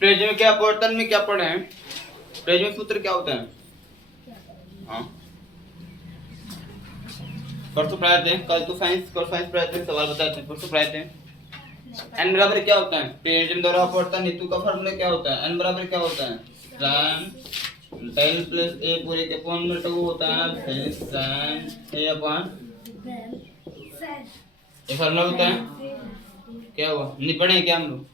Prism के अपवर्तन में क्या पढ़े हैं? प्रिज्म सूत्र क्या होता है? हाँ परसों पढ़ाए थे, कल तो साइंस पढ़ाए थे, सवाल बताए थे परसों पढ़ाए थे। n बराबर क्या होता है? प्रिज्म द्वारा अपवर्तन हेतु का फॉर्मूला क्या होता है? n बराबर क्या होता है? sin डेल प्लस a पूरे के अपॉन में 2 होता है, फिर sin a अपॉन ये फॉर्मूला होता है। क्या हुआ नहीं पढ़े क्या हम लोग?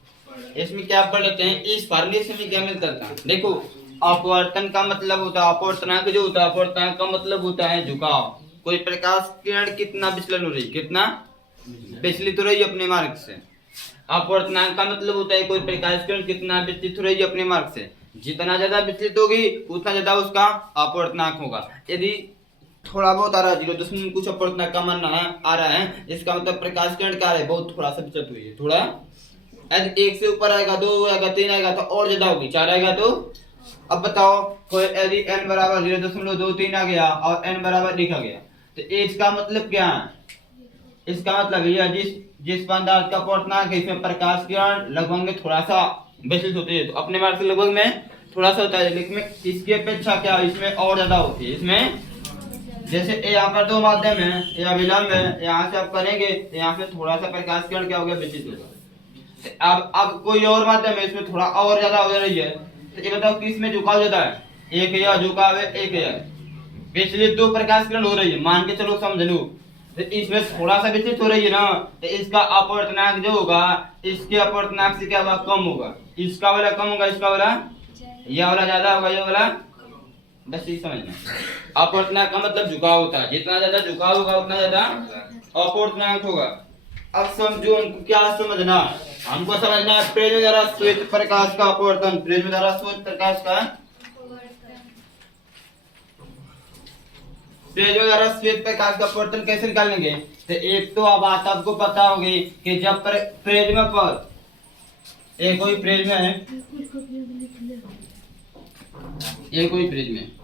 इसमें क्या पढ़ लेते हैं, इस फार्मूले से भी क्या मिलता है? देखो अपवर्तन का मतलब होता है, अपवर्तनांक जो होता है, अपवर्तनांक का मतलब होता है झुकाव। कोई प्रकाश किरण कितना विचलन हो रही, कितना विचलित हो रही है अपने मार्ग से। अपवर्तनांक का मतलब होता है कोई प्रकाश किरण कितना विचलित हो रही है अपने मार्ग से। जितना ज्यादा विचलित होगी उतना ज्यादा उसका अपवर्तनांक होगा। यदि थोड़ा बहुत आ रहा है 0 कुछ अपवर्तनांक का मान आ रहा है, इसका मतलब प्रकाश किरण क्या है, बहुत थोड़ा सा विचलित हुई है। थोड़ा यदि 1 से ऊपर आएगा, 2 आएगा, 3 आएगा तो और ज्यादा होगी, 4 आएगा तो। अब बताओ कोई यदि n बराबर 0.23 आ गया और n बराबर लिखा गया तो इसका मतलब क्या है? इसका मतलब यह जिस पदार्थ का अपवर्तनांक है इसमें प्रकाश किरण लगभग में थोड़ा सा विचलित होती है, तो अपने मार्ग से लगभग में थोड़ा सा होता है, लेकिन इसकी अपेक्षा क्या इसमें और ज्यादा होती है। इसमें जैसे यहाँ पर 2 माध्यम है, यह विलंब है, यहाँ से आप करेंगे तो यहाँ से थोड़ा सा प्रकाश किरण क्या हो गया, विचलित होगा। अब कोई और माध्यम है इसमें थोड़ा और ज्यादा हो रही है, तो ये बताओ किस में झुकाव ज्यादा है? एक यह झुकाव है, एक यह विचलित। 2 प्रकाश किरण हो रही है, मान के चलो समझ लो, तो इसमें थोड़ा सा विचलित हो रही है ना, तो इसका अपवर्तनांक जो होगा इसके अपवर्तनांक से क्या होगा, कम होगा। इसका वाला कम होगा, इसका वाला यह वाला ज्यादा होगा, ये वाला। बस ये समझना, अपवर्तनांक का मतलब झुकाव होता है, जितना ज्यादा झुकाव होगा उतना ज्यादा अपवर्तनांक होगा। अब समझो हमको क्या समझना, हमको समझना है प्रिज्म द्वारा श्वेत प्रकाश का अपवर्तन। प्रिज्म द्वारा श्वेत प्रकाश का प्रिज्म द्वारा श्वेत प्रकाश का अपवर्तन कैसे निकालेंगे? तो एक तो अब बात आपको पता होगी कि जब प्रिज्म पर एक कोई प्रिज्म है, ये कोई प्रिज्म है,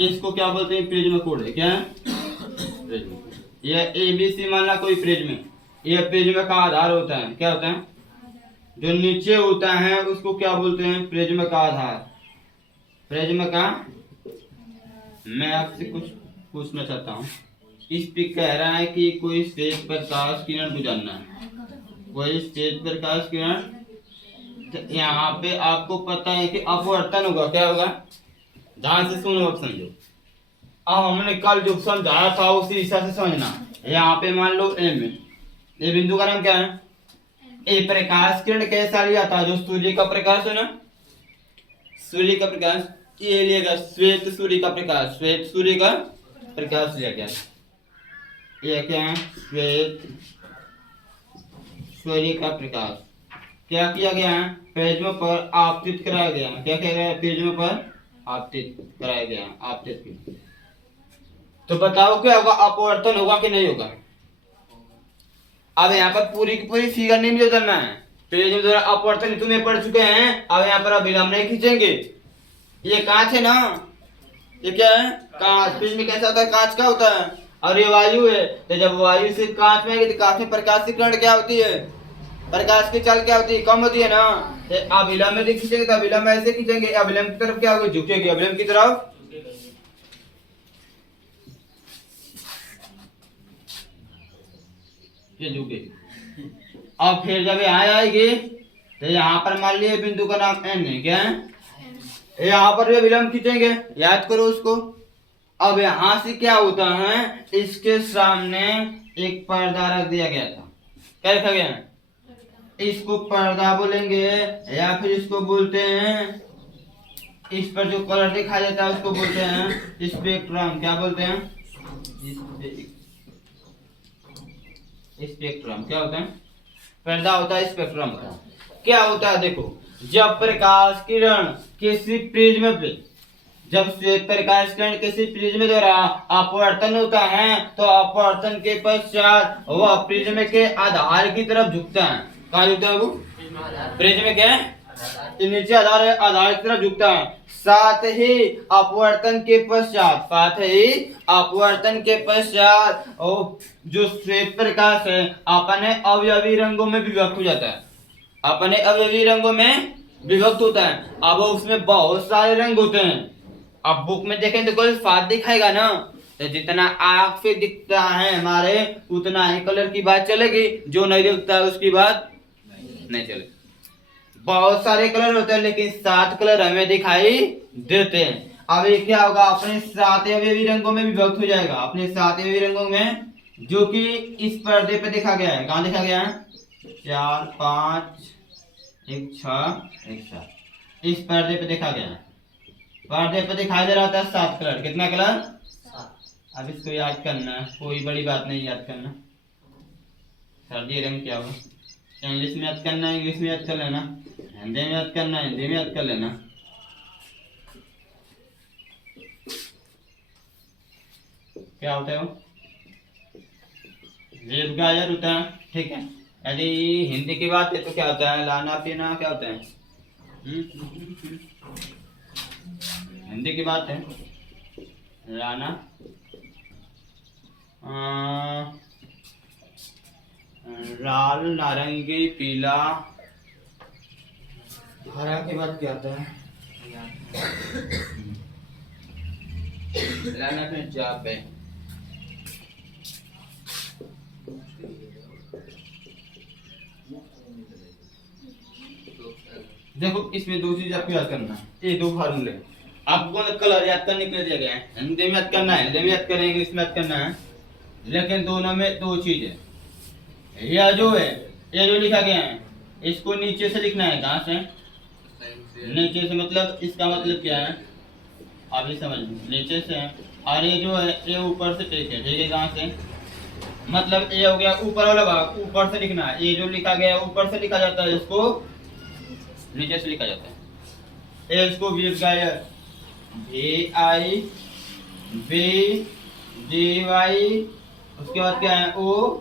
इसको क्या बोलते हैं, प्रिज्म कोड है। क्या है? प्रिज्म। यह एबीसी मानना कोई प्रिज्म है, यह प्रिज्म का आधार होता है। क्या होता है? जो नीचे होता है उसको क्या बोलते हैं, प्रिज्म का आधार। प्रिज्म का, मैं आपसे कुछ पूछना चाहता हूँ, इस पे कह रहा है कि कोई श्वेत प्रकाश किरण गुजरना है, कोई श्वेत प्रकाश किरण, तो यहाँ पे आपको पता है कि अपवर्तन होगा। क्या होगा? ध्यान से सुनो, अब समझो। अब हमने कल जो समझाया था उसी हिसाब से समझना। यहाँ पे मान लो ए में, ये बिंदु का नाम क्या है? ए। प्रकाश किरण कैसा लिया था? जो सूर्य का प्रकाश है ना, सूर्य का प्रकाश, ये लिएगा श्वेत सूर्य का प्रकाश, श्वेत सूर्य का प्रकाश लिया गया। ये क्या है? श्वेत सूर्य का प्रकाश क्या किया गया है? प्रिज्म पर आपतित कराया गया। क्या कह रहा है? प्रिज्म पर आपतित कराया गया, आपतित। तो बताओ क्या होगा, अपवर्तन होगा कि नहीं होगा? अब यहाँ पर पूरी की पूरी फिगर नहीं बदलना है, प्रिज्म द्वारा अपवर्तन तुम्हें पढ़ चुके हैं। अब यहाँ पर अभिलंब नहीं खींचेंगे। ये कांच है ना, ये क्या है? कांच। प्रिज्म कैसा होता है? कांच का होता है। और ये वायु है, तो जब वायु से कांच में आएगी तो कांच में प्रकाश की किरण क्या होती है, प्रकाश की चाल क्या होती है, कम होती है ना। अभिलंब में खींचेंगे तो अभिलंब ऐसे खींचेंगे, अभिलंब की तरफ क्या होगी, झुकेगी, अभिलंब की तरफ। ये झुकेगी। अब फिर जब यहाँ आएगी तो यहाँ पर मान लिया बिंदु का नाम n है। क्या है? यहाँ पर भी अभिलंब खींचेंगे, याद करो उसको। अब यहाँ से क्या होता है, इसके सामने एक पर्दा रख दिया गया था। क्या रखा गया है? इसको पर्दा बोलेंगे, या फिर इसको बोलते हैं, इस पर जो कलर दिखाई देता है उसको बोलते हैं स्पेक्ट्रम। क्या बोलते हैं? स्पेक्ट्रम। क्या होता है? पर्दा होता है स्पेक्ट्रम का। क्या होता है? देखो, जब प्रकाश किरण किसी प्रिज्म पे, जब श्वेत प्रकाश किरण किसी प्रिज्म द्वारा अपवर्तन होता है तो अपवर्तन के पश्चात वह प्रिज्म के आधार की तरफ झुकता है। कहाँ झुकता है वो? प्रिज्म के नीचे आधार है, आधार की तरफ झुकता है। साथ ही अपवर्तन के पश्चात, साथ ही अपवर्तन के पश्चात और जो श्वेत प्रकाश है अपने अवयवी रंगों में विभक्त हो जाता है, अपने अवयवी रंगों में विभक्त होता है। अब उसमें बहुत सारे रंग होते हैं। अब बुक में देखें तो कोई स्वाद दिखाएगा ना, तो जितना आंख से दिखता है हमारे उतना ही कलर की बात चलेगी, जो नहीं दिखता है उसकी बात नहीं चलेगी। बहुत सारे कलर होते हैं लेकिन 7 कलर हमें दिखाई देते हैं। अब ये क्या होगा, अपने 7 अवयवी रंगों में विभक्त हो जाएगा, अपने 7 अवयवी रंगों में, जो कि इस पर्दे पे देखा गया है। कहाँ देखा गया है? 4 5 1 6 1 7, इस पर्दे पे देखा गया है। पर्दे पे दिखाई दे रहा था 7 कलर। कितना कलर? 7। अब इसको याद करना है, कोई बड़ी बात नहीं याद करना। सर्दी रंग क्या होगा, इंग्लिश में याद करना है, इंग्लिश में याद कर लेना, हिंदी में याद करना है, हिंदी में याद कर लेना। क्या होता है वो? रेप गाजर होता है, ठीक है। यदि हिंदी की बात है तो क्या होता है? लाना पीना क्या होता है? हिंदी की बात है लाना, लाल, नारंगी, पीला, हरा के बाद क्या आता है? लाना पे जाप है। देखो इसमें 2 चीज आपको याद करना है, ये 2 फार्मूले आपको कलर याद करने के लिए दिया गया है। हिंदी में याद करना है, हिंदी में याद करना है, इंग्लिश में याद करना है, लेकिन दोनों में 2 चीज है। यह जो है, ये जो लिखा गया है इसको नीचे से लिखना है। कहाँ से? नीचे से, मतलब इसका मतलब क्या है आप ये समझ लो, नीचे से। और ये जो है ये ऊपर से ठीक है, ठीक है। कहाँ से? मतलब ये हो गया ऊपर वाला भाग, ऊपर से लिखना है। ये जो लिखा गया है ऊपर से लिखा जाता है, इसको नीचे से लिखा जाता है। ये इसको VI VIVDY, उसके बाद क्या है? O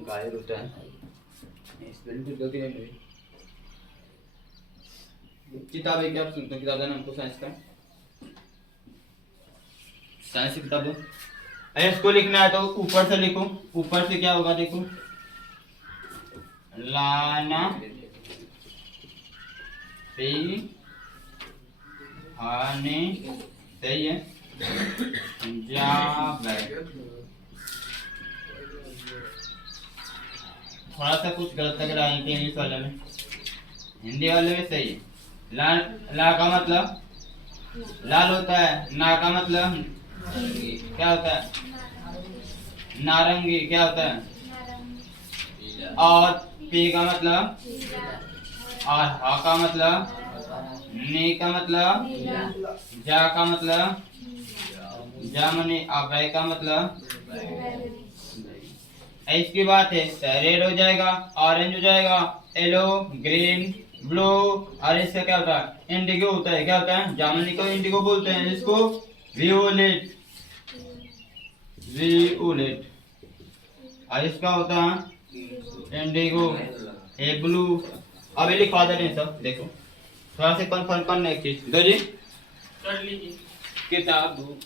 गायर होता है। स्पेलिंग कुछ गलती नहीं हुई। किताब है क्या आप सुनते हो? किताब का नाम को साइंस का, साइंस की किताब है। इसको लिखना है तो ऊपर से लिखो। ऊपर से क्या होगा देखो, लाना पी हाने, सही है। थोड़ा सा कुछ गलत लग रहा है इंग्लिश वाले में, हिंदी वाले में सही है। ला का मतलब लाल होता है, ना का मतलब क्या होता है? नारंगी। क्या होता है? और पी का मतलब, और हा का मतलब, नी का मतलब, जा का मतलब जामनी, अभय का मतलब। इसकी बात है रेड हो जाएगा, ऑरेंज हो जाएगा, येलो, ग्रीन, ब्लू, और इसका क्या होता है? इंडिगो होता है। क्या होता है? जामुनी को इंडिगो बोलते हैं, इसको वियोलेट, वियोलेट। और इसका होता है इंडिगो, ये ब्लू। अभी लिखवा दे रहे हैं सब, देखो थोड़ा से कंफर्म करना एक चीज। दो जी कर लीजिए किताब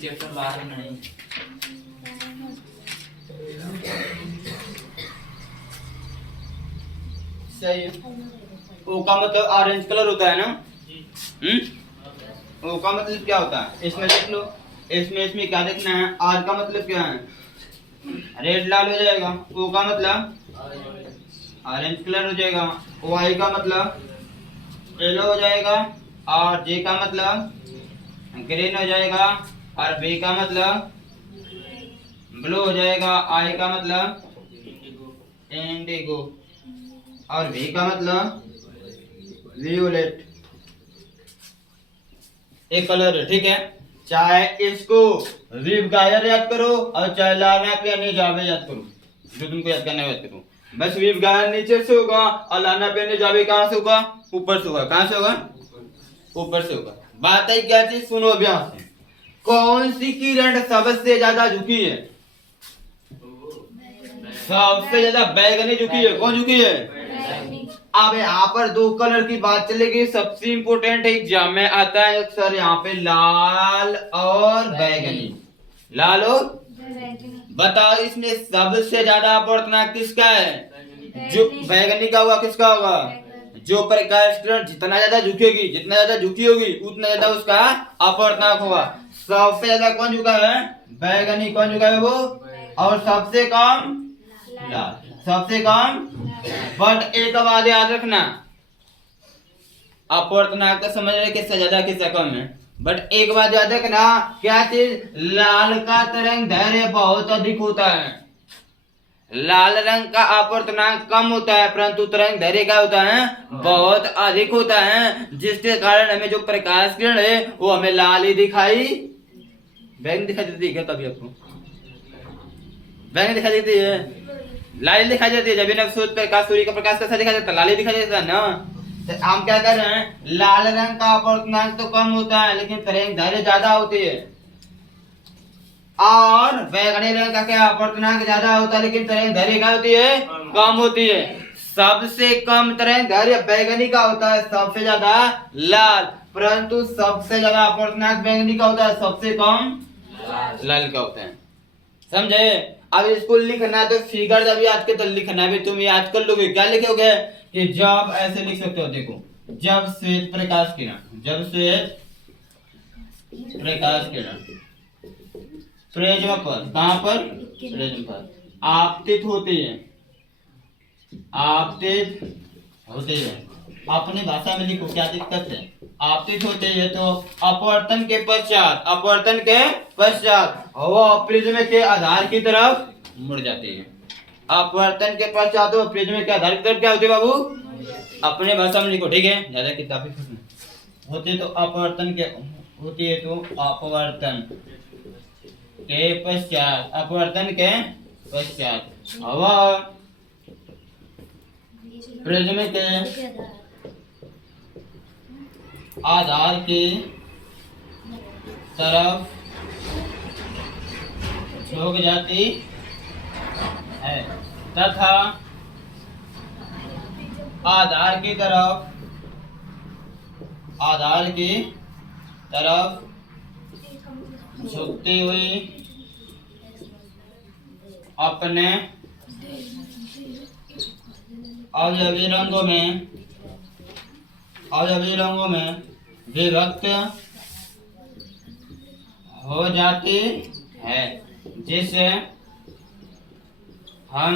चैप्टर बाहर नहीं। सही है। ओ का मतलब ऑरेंज कलर होता है ना? ओ का मतलब क्या होता है? इसमें देख लो, इसमें क्या देखना है? आर का मतलब क्या है? रेड लाल हो जाएगा। ओ का मतलब ऑरेंज कलर हो जाएगा। ओ आई का मतलब येलो हो जाएगा। और जे का मतलब ग्रीन हो जाएगा। और बी का मतलब ब्लू हो जाएगा। आई का मतलब इंडिगो। और वी का मतलब वियोलेट। एक कलर है, ठीक है। चाहे इसको विव गायर याद करो और चाहे लाना पे नहीं जावे याद करो, जो तुमको याद करना है याद करो। बस विव गायर नीचे से होगा और लाना पे नहीं जावे कहां से होगा? ऊपर से होगा। कहां से होगा? ऊपर से होगा। बात है क्या चीज, सुनो अभ्यास से। कौन सी किरण सबसे ज्यादा झुकी है? सबसे ज्यादा बैगनी झुकी है। कौन झुकी है? अब यहाँ पर दो कलर की बात चलेगी। सबसे इंपोर्टेंट एग्जाम में आता है अक्सर यहाँ पे लाल और बैगनी। लाल और बताओ इसमें सबसे ज्यादा अपवर्तनांक किसका है? जो बैगनी का होगा। किसका होगा? जो प्रकाश किरण जितना ज्यादा झुकेगी, जितना ज्यादा झुकी होगी, उतना ज्यादा उसका अपवर्तनांक होगा। सबसे ज्यादा कौन झुका है? बैगनी। कौन झुका है वो? और सबसे कम लाल। सबसे कम। बट एक बात याद रखना, अपवर्तनांक तो समझ रहे किससे ज्यादा किससे कम है, बट एक बात याद रखना, क्या चीज? लाल का तरंग दैर्घ्य बहुत अधिक होता है। लाल रंग का अपवर्तनांक कम होता है, परंतु तरंग दैर्घ्य क्या होता है? बहुत अधिक होता है, जिसके कारण हमें जो प्रकाश किरण है वो हमें लाल ही दिखाई, बैंगनी दिखाई देती है क्या कभी आपको? बैंगनी दिखाई देती है, लाल दिखाई देती है। जब भी सूर्य का प्रकाश कैसा दिखाई देता है? लाल दिखाई देता है ना। तो हम क्या कर रहे हैं, लाल रंग का अपवर्तनांक तो कम होता है लेकिन तरंग दैर्घ्य ज्यादा होती है, और बैगनी रंग का क्या अपवर्तनांक ज्यादा होता है लेकिन तरंग दैर्घ्य क्या होती है? कम होती है। सबसे कम तरंग दैर्घ्य बैगनी का होता है, सबसे ज्यादा लाल, परंतु सबसे ज्यादा अपवर्तनांक बैगनी का होता है, सबसे कम लाल का होता है। समझे? अब इसको लिखना तो फिगर जब याद के तो लिखना भी तुम याद कर लोगे। क्या लिखोगे कि जब, ऐसे लिख सकते हो, देखो, जब श्वेत प्रकाश किरण, जब श्वेत प्रकाश किरण प्रिज्म पर, कहां पर? प्रिज्म पर आपतित होती है, आपतित होती है। अपनी भाषा में लिखो, क्या दिक्कत है? आपतित होती है तो अपवर्तन के पश्चात, अपवर्तन के पश्चात वो प्रिज्म के आधार की तरफ मुड़ जाती है। अपवर्तन के पश्चात वो प्रिज्म के आधार की तरफ क्या होती है बाबू? अपने भाषा में लिखो, ठीक है? ज्यादा किताबें होती है तो अपवर्तन के, होती है तो अपवर्तन के पश्चात, अपवर्तन के पश्चात हवा प्रिज्म के आधार की तरफ झुक जाती है तथा आधार की तरफ, आधार की तरफ झुकती हुई अपने अवयवी रंगों में, अवयवी रंगों में विभक्त हो जाती है, जिसे हम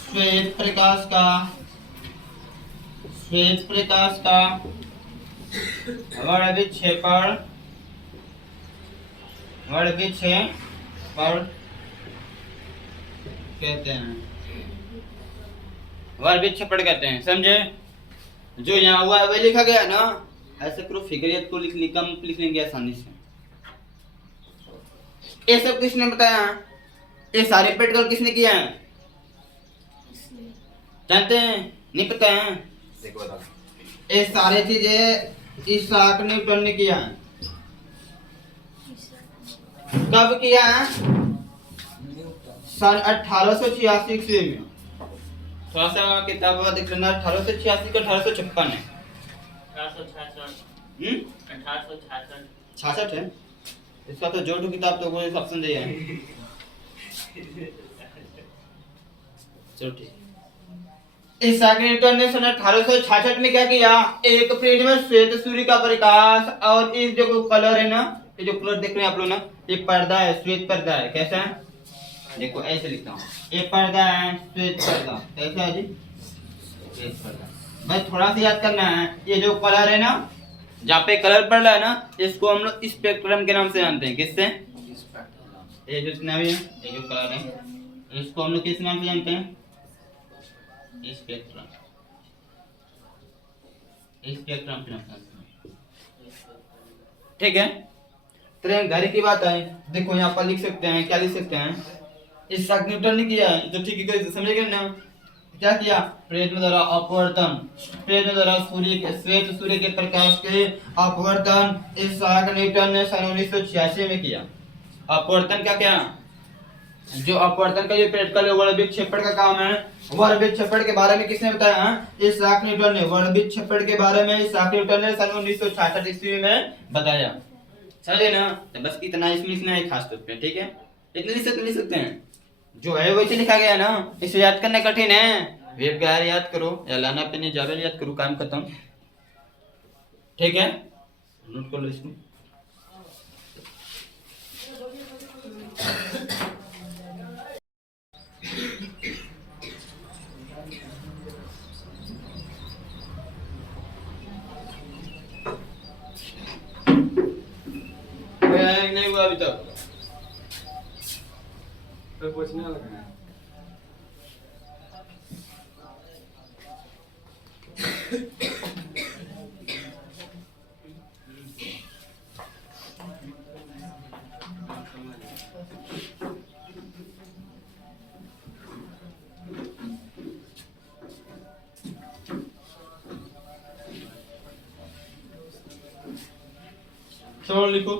श्वेत प्रकाश का, श्वेत प्रकाश का वर्णविक्षेपण, वर्णविक्षेपण कहते हैं, वर्णविक्षेपण कहते हैं। समझे? जो यहाँ हुआ है वही लिखा गया ना। ऐसे करो, फिक्रियत को लिख कम लिख लेंगे आसानी से। ये सब किसने बताया? ये सारे प्रैक्टिकल किसने किया है? जानते हैं? नहीं पता है? देखो बता, ये सारे चीजें इसाक न्यूटन ने किया है। कब किया है? सन 1886 ईस्वी में। थोड़ा सा किताब देख लेना, 1886 का 1856 है। 1866 है। इसका तो जोड़ू किताब तो वो सब समझे है। चलो ठीक। इसाक न्यूटन ने सन 1866 में क्या किया? एक प्रिज्म में श्वेत सूर्य का प्रकाश, और इस जो कलर है ना, ये जो कलर देख रहे हैं आप लोग ना, ये पर्दा है, श्वेत पर्दा है। कैसा है? देखो ऐसे लिखता हूँ, ये पर्दा है, श्वेत पर्दा। कैसा है जी? श्वेत पर्दा। बस थोड़ा सा याद करना है, ये जो कलर है ना, जहाँ पे कलर पड़ रहा है ना, इसको हम लोग स्पेक्ट्रम के नाम से जानते हैं। किससे? ये जो जितना भी है, ये जो कलर है, इसको हम लोग किस नाम से जानते हैं? स्पेक्ट्रम। स्पेक्ट्रम के नाम से जानते हैं। ठीक है? तरंग दैर्घ्य की बात है, देखो यहाँ पर लिख सकते हैं, क्या लिख सकते हैं? इसाक न्यूटन ने किया है तो ठीक है, समझे ना? क्या किया, प्रिज्म द्वारा अपवर्तन, प्रिज्म द्वारा सूर्य के श्वेत सूर्य के प्रकाश के अपवर्तन इसहाक न्यूटन ने सन 1986 में किया। अपवर्तन का क्या, जो अपवर्तन का जो प्रैक्टिकल वर्ग विक्षेपण का काम है, वर्ग विक्षेपण के बारे में किसने बताया है, इसहाक न्यूटन ने। वर्ग विक्षेपण के बारे में इसहाक न्यूटन ने सन 1966 ईस्वी में बताया। समझे ना, तो बस इतना इसमें लिखना है खास तौर पे, ठीक है, इतने लिख सकते हैं, जो है वैसे लिखा गया ना, इसे याद करना कठिन है, वेब का याद करो या लाना पे जावे याद करो, काम खत्म, ठीक है, नोट कर लो इसको। नहीं हुआ अभी तक, तो पूछने लगा है। चलो लिखो,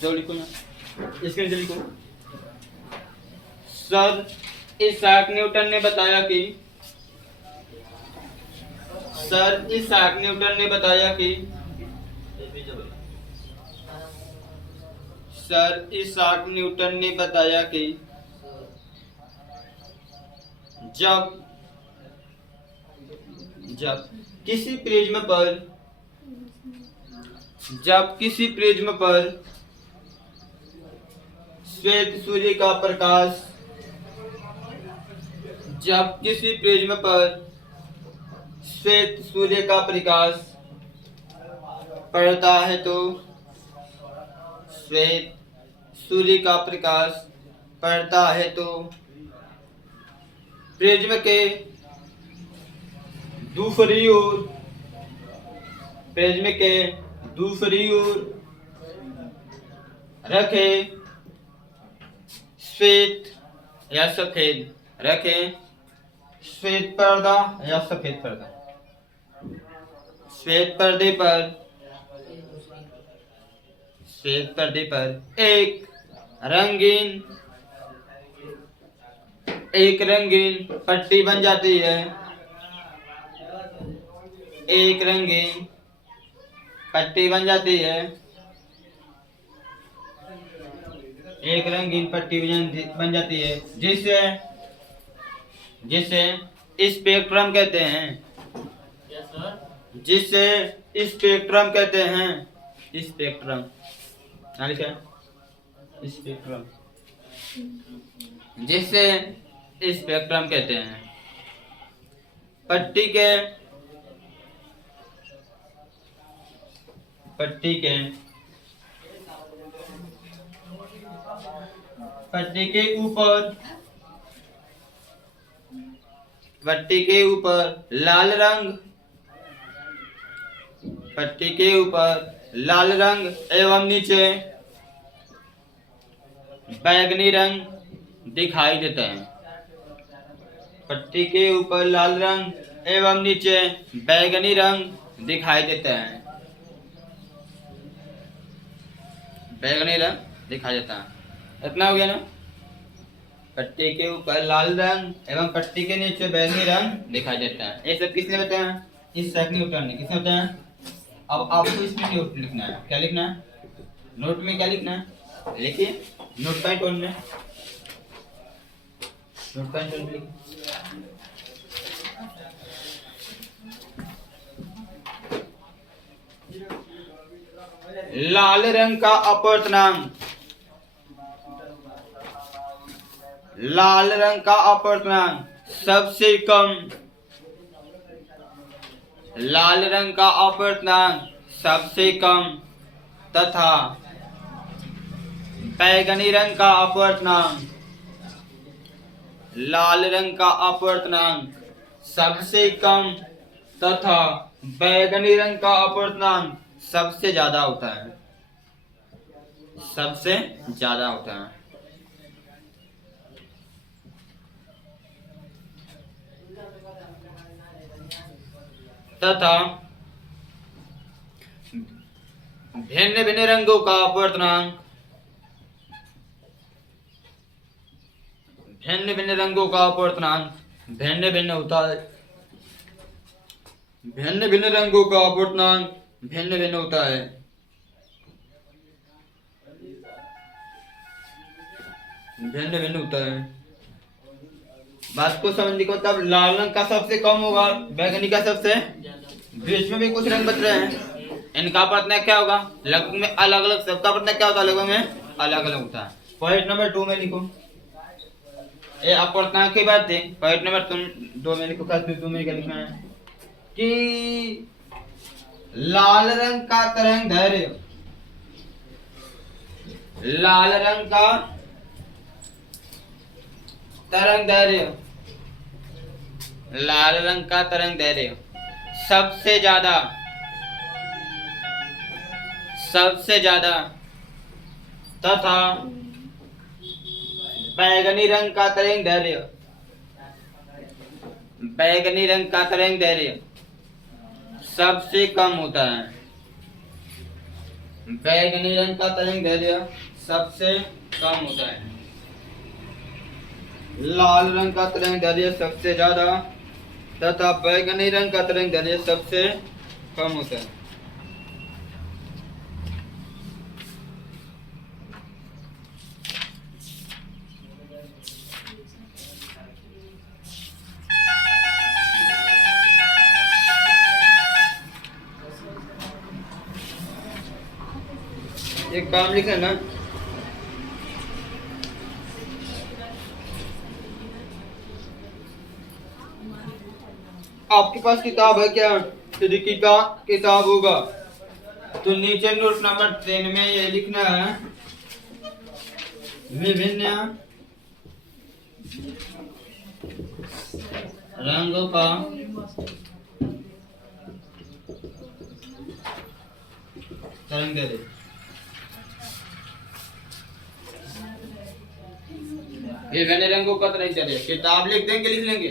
जो लिखो ना, इसके नीचे लिखो, सर इसहाक न्यूटन ने बताया कि, सर इसहाक न्यूटन ने बताया कि, सर इसहाक न्यूटन ने बताया कि जब किसी प्रिज्म पर, जब किसी प्रिज्म पर श्वेत सूर्य का प्रकाश, जब किसी प्रिज्म पर श्वेत सूर्य का प्रकाश पड़ता है तो, श्वेत सूर्य का प्रकाश पड़ता है तो प्रिज्म के दूसरी ओर, प्रिज्म के दूसरी ओर रखे श्वेत या सफेद, रखे श्वेत पर्दा या सफेद पर्दा, श्वेत पर्दे पर, श्वेत पर्दे पर एक रंगीन पट्टी बन जाती है, एक रंगीन पट्टी बन जाती है, एक रंगीन पट्टी बन जाती है, जिसे जिसे स्पेक्ट्रम कहते हैं, जिसे स्पेक्ट्रम कहते हैं, स्पेक्ट्रम, लिखा स्पेक्ट्रम, जिसे स्पेक्ट्रम कहते हैं। पट्टी के ऊपर, पट्टी के ऊपर लाल रंग, पट्टी के ऊपर लाल रंग एवं नीचे बैगनी रंग दिखाई देता है, पट्टी के ऊपर लाल रंग एवं नीचे बैगनी रंग दिखाई देता है, बैगनी रंग दिखाई देता है। इतना हो गया ना, पट्टी के ऊपर लाल रंग एवं पट्टी के नीचे बैगनी रंग दिखाई देता है। ये सब किसने बताया, इसहाक न्यूटन ने। किसने बताया, अब आपको इसमें नोट लिखना है, क्या लिखना है, नोट में क्या लिखना है, लिखिए, नोट पॉइंट ऑन में, नोट पॉइंट ऑन में लाल रंग का अपवर्तनांक, लाल रंग का अपवर्तनांक सबसे कम, लाल रंग का अपवर्तनांक सबसे कम तथा बैगनी रंग का अपवर्तनांक, लाल रंग का अपवर्तनांक सबसे कम तथा बैगनी रंग का अपवर्तनांक सबसे ज्यादा होता है, सबसे ज्यादा होता है। तथा भिन्न भिन्न रंगों का अपवर्तनांक भिन्न भिन्न रंगों का अपवर्तनांक भिन्न भिन्न होता है। भिन्न भिन्न रंगों का अपवर्तनांक भिन्न भिन्न होता है। भिन्न भिन्न होता है। बात को समझने को, तब लाल रंग का सबसे कम होगा, बैंगनी का सबसे, बीच में भी कुछ रंग बच रहे हैं, इनका अपवर्तनांक क्या होगा? लगभग में अलग अलग, सबका अपवर्तनांक क्या होता है? लगभग में अलग अलग होता है। पॉइंट नंबर 2 में लिखो, ये अपवर्तनांक की बात थी। पॉइंट नंबर 2 में लिखो, खास 2 में क्या लिखना है कि लाल रंग का तरंग दैर्घ्य, लाल रंग का तरंग दैर्घ्य, लाल रंग का तरंग दैर्घ्य सबसे ज्यादा तथा बैगनी रंग का तरंग दैर्घ्य, बैगनी रंग का तरंग दैर्घ्य सबसे कम होता है। बैगनी रंग का तरंग दैर्घ्य सबसे कम होता है। लाल रंग का तरंग दैर्घ्य सबसे ज्यादा तथा बैगनी रंग का तरंग दैर्घ्य सबसे कम होता है। एक काम लिखा है ना, आपके पास किताब है क्या? यदि किताब होगा तो नीचे नोट नंबर 3 में ये लिखना है, विभिन्न रंगों का तरंग दैर्घ्य। विभिन्न रंगों का तरंग दैर्घ्य किताब लिख देंगे, लिख लेंगे,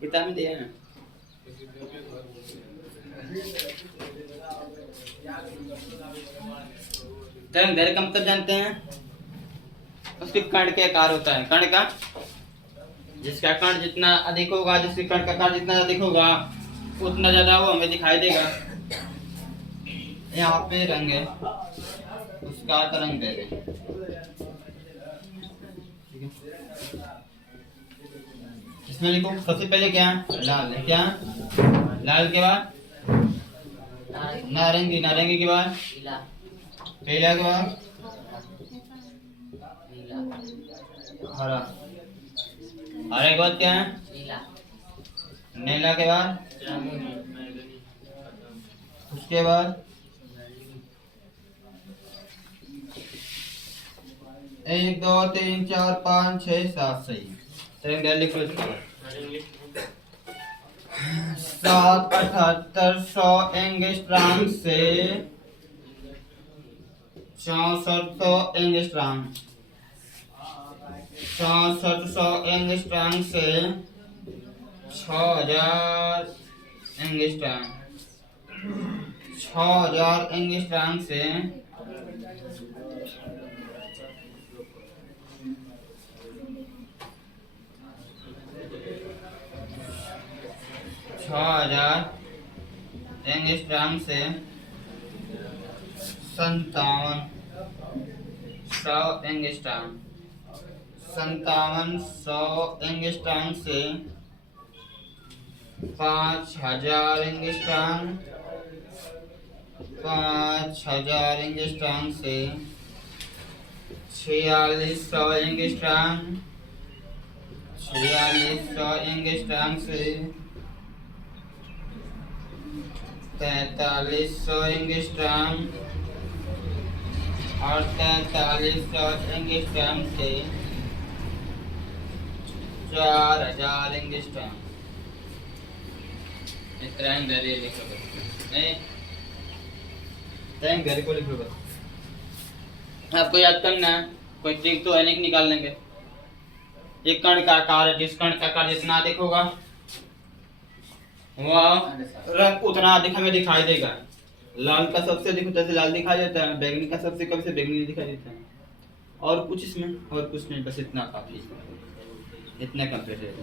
किताब में दिया है ना। तरंग दैर्घ्य का मतलब जानते हैं? उसके कण के आकार होता है। कण का, जिसका कण जितना अधिक होगा, जिसके कण का आकार जितना अधिक होगा, उतना ज्यादा वो हमें दिखाई देगा। यहाँ पे रंग है, उसका तरंग दैर्घ्य। इसमें लिखो, सबसे पहले क्या? लाल है। क्या? लाल के बाद नारंगी, नारंगी के बाद पीला के बाद हरा, हरे के बाद क्या है? नीला के बाद, उसके बाद 1 2 3 4 5 6 7 सही। तरंग दैर्घ्य लिखो इसका। 77800 एंगस्ट्रॉम से 6400 एंगस्ट्रॉम, 6400 एंगस्ट्रॉम से 6000 एंगस्ट्रॉम, 6000 एंगस्ट्रॉम से 6000 एंगस्ट्रॉम से 5700 एंगस्ट्रॉम, 5700 एंगस्ट्रॉम से 5000 एंगस्ट्रॉम, 5000 एंगस्ट्रॉम से 4600 एंगस्ट्रॉम, 4600 एंगस्ट्रॉम से 4300 एंगस्ट्रॉम और 4300 एंगस्ट्रॉम से 4000 एंगस्ट्रॉम। इस तरंग दैर्घ्य लिखो, नहीं तरंग दैर्घ्य को लिखो बस। आपको याद करना है, कोई ट्रिक तो है नहीं, निकाल लेंगे। एक कण का आकार है, जिस कण का आकार जितना अधिक होगा वह रंग उतना अधिक हमें दिखाई देगा। लाल का सबसे अधिक होता है लाल दिखाई देता है, बैंगनी का सबसे कम से बैंगनी दिखाई देता है। और कुछ इसमें और कुछ नहीं, बस इतना काफी, इतना कंप्लीट है।